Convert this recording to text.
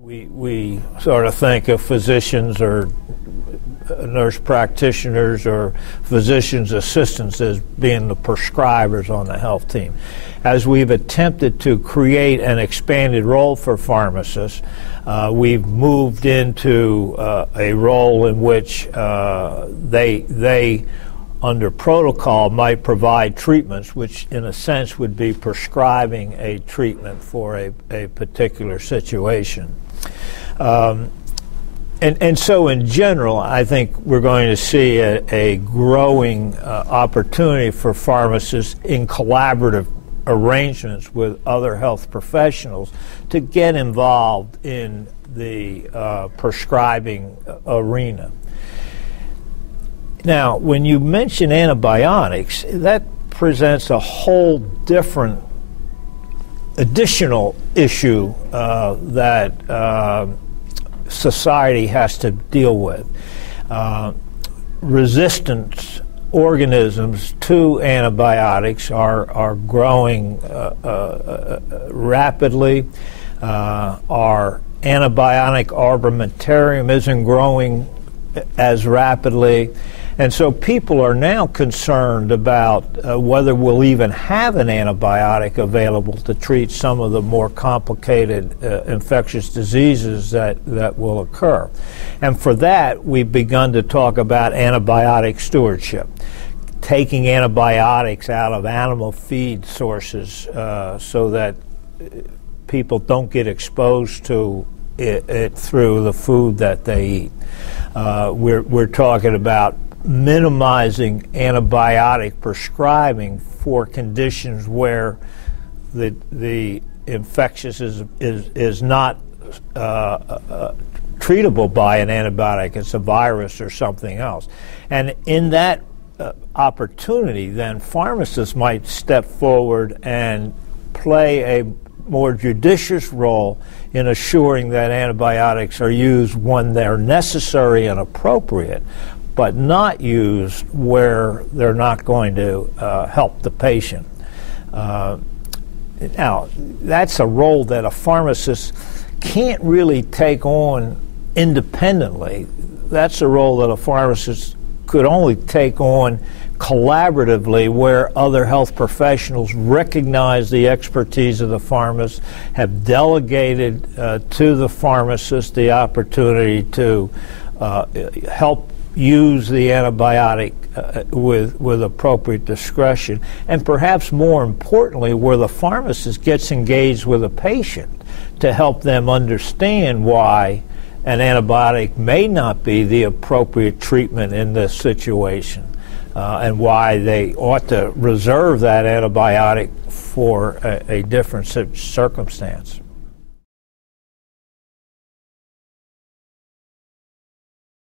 We sort of think of physicians or nurse practitioners or physicians' assistants as being the prescribers on the health team. As we've attempted to create an expanded role for pharmacists, we've moved into a role in which they under protocol might provide treatments, which in a sense would be prescribing a treatment for a particular situation. And so in general, I think we're going to see a growing opportunity for pharmacists in collaborative arrangements with other health professionals to get involved in the prescribing arena. Now, when you mention antibiotics, that presents a whole different additional issue that society has to deal with. Resistant organisms to antibiotics are growing rapidly. Our antibiotic armamentarium isn't growing as rapidly. And so people are now concerned about whether we'll even have an antibiotic available to treat some of the more complicated infectious diseases that will occur. And for that, we've begun to talk about antibiotic stewardship, taking antibiotics out of animal feed sources so that people don't get exposed to it through the food that they eat. We're talking about minimizing antibiotic prescribing for conditions where the infectious is not treatable by an antibiotic. It's a virus or something else. And in that opportunity, then pharmacists might step forward and play a more judicious role in assuring that antibiotics are used when they're necessary and appropriate, but not used where they're not going to help the patient. Now, that's a role that a pharmacist can't really take on independently. That's a role that a pharmacist could only take on collaboratively, where other health professionals recognize the expertise of the pharmacist, have delegated to the pharmacist the opportunity to help use the antibiotic with appropriate discretion, and perhaps more importantly, where the pharmacist gets engaged with a patient to help them understand why an antibiotic may not be the appropriate treatment in this situation, and why they ought to reserve that antibiotic for a different circumstance.